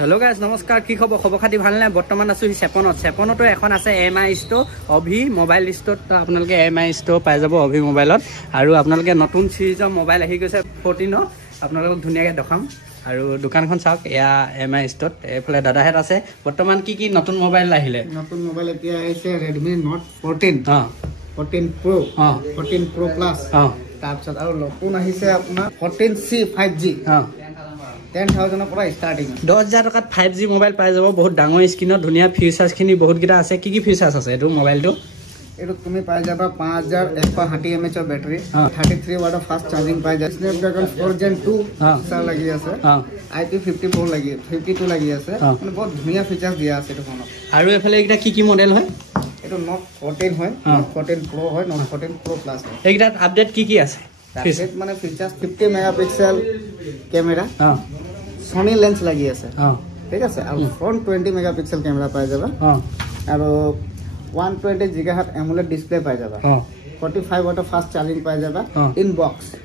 hello guys नमस्कार की खबर खबर खाती ভাল নাই বৰ্তমান আছো চেপনতো এখন আছে এমআই ষ্ট'ৰ অভি মোবাইল ষ্ট'ৰত আপোনালোকে এমআই ষ্ট'ৰ পাই যাব অভি মোবাইলত আৰু আপোনালোকে নতুন সিৰিজৰ মোবাইল আহি গৈছে 14 আপোনালোকক ধুনীয়াকৈ দেখাম আৰু দোকানখন চাওক এয়া এমআই ষ্ট'ৰত এফালে দাদাহেত আছে বৰ্তমান কি নতুন মোবাইল আহিলে নতুন মোবাইল এতিয়া আহিছে Redmi Note 14 14 Pro 14 Pro Plus তাৰপিছত আৰু নতুন আহিছে আপোনাৰ 14C 5G 10,000 পৰা স্টাৰ্টিং 10,000 টকাত 5G মোবাইল পাই যাব বহুত ডাঙৰ স্ক্ৰিনত ধুনীয়া ফিচাৰ্ছ খিনি বহুত গিটা আছে কি ফিচাৰ্ছ আছে এটো মোবাইলটো এটো তুমি পাই যাবা 5160 mAh ৰ বেটাৰী 33 ওয়াট ফাষ্ট চাৰ্জিং পাই যায় Snapdragon 4 Gen 2 সাৰ লাগি আছে IP54 লাগি 52 লাগি আছে মানে বহুত ধুনীয়া ফিচাৰ্ছ দিয়া আছে এটো ফোনত আৰু এফালে এটা কি মডেল হয় এটো Note 14 হয় Note 14 Pro হয় Note 14 Pro Plus হয় এইটা আপডেট কি আছে আপডেট মানে features 50 megapixel camera Sony lens লাগি আছে ঠিক আছে আৰু ফ্ৰন্ট 20 মেগাপিক্সেল ক্যামেৰা পাই যাবা আৰু 120 GHz AMOLED ডিসপ্লে পাই যাবা 45 ওয়াট ফাষ্ট চাৰ্জিং পাই যাবা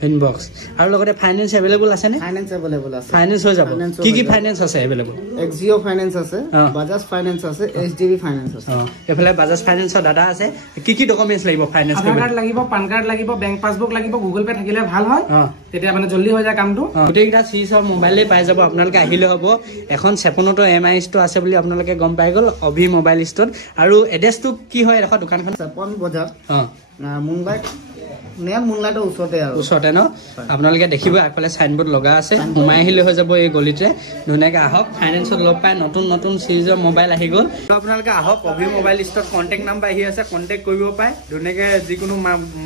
ইনবক্স আৰু লগতে ফাইনান্স अवेलेबल আছে নে ফাইনান্স अवेलेबल আছে ফাইনান্স হৈ যাব কি ফাইনান্স আছে अवेलेबल এক্সিও ফাইনান্স আছে বাজাজ ফাইনান্স আছে এইচডিবি ফাইনান্স আছে এফালে বাজাজ ফাইনান্সৰ দাদা আছে কি ডকুমেন্টস লাগিব ফাইনান্স আধাৰ কাৰ্ড লাগিব পান কাৰ্ড লাগিব বেংক পাসবুক লাগিব গুগল পে থাকিলে ভাল হয় তেতিয়া মানে জলদি হৈ যায় কামটো গোটেইটা সিৰিজৰ মোবাইলে পাই যাব আপোনালোকে আহিলে হ'ব এখন চেপনতো এমআই ষ্ট'ৰ আছে বুলি আপোনালোকে গম পাই গ'ল অভি মোবাইল ষ্ট'ৰ আৰু এড্ৰেছটো কি হয় এখন দোকানখন চেপন বজাৰ মুনলাইটৰ ওচৰতে ন আপোনালোকে দেখিব আগফালে সাইনবোৰ্ড লগা আছে সোমাই আহিলে হৈ যাব এই গলিতে ধুনীয়াকৈ আহক ফাইনেন্সত লগ পাই নতুন সিৰিজৰ মোবাইল আহি গ'ল আপোনালোকে আহক অভি মোবাইল ষ্ট'ৰ কণ্টেক্ট নাম্বাৰ আহি আছে কণ্টেক্ট কৰিব পায় ধুনীয়াকৈ যিকোনো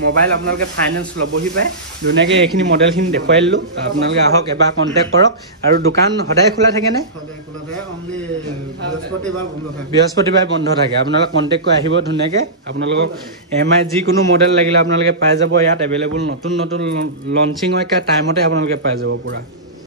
মোবাইল আপোনালোকে ফাইনেন্স ল'বহি পায় ধুনীয়াকৈ এইখিনি মডেলখিনি দেখুৱাই দিলোঁ আপোনালোকে আহক এবাৰ কণ্টেক্ট কৰক আৰু দোকান সদায় খোলা থাকেনে বৃহস্পতিবাৰ বন্ধ থাকে আপোনালোকে কণ্টেক্ট কৰি আহিব ধুনীয়াকৈ আপোনালোকক এমআই যিকোনো মডেল লাগিলে আপোনালোকে পাই যাব ইয়াত এভেইলেবল নতুন লঞ্চিং হয় টাইমতে আপোনালোকে পাই যাব পুৰা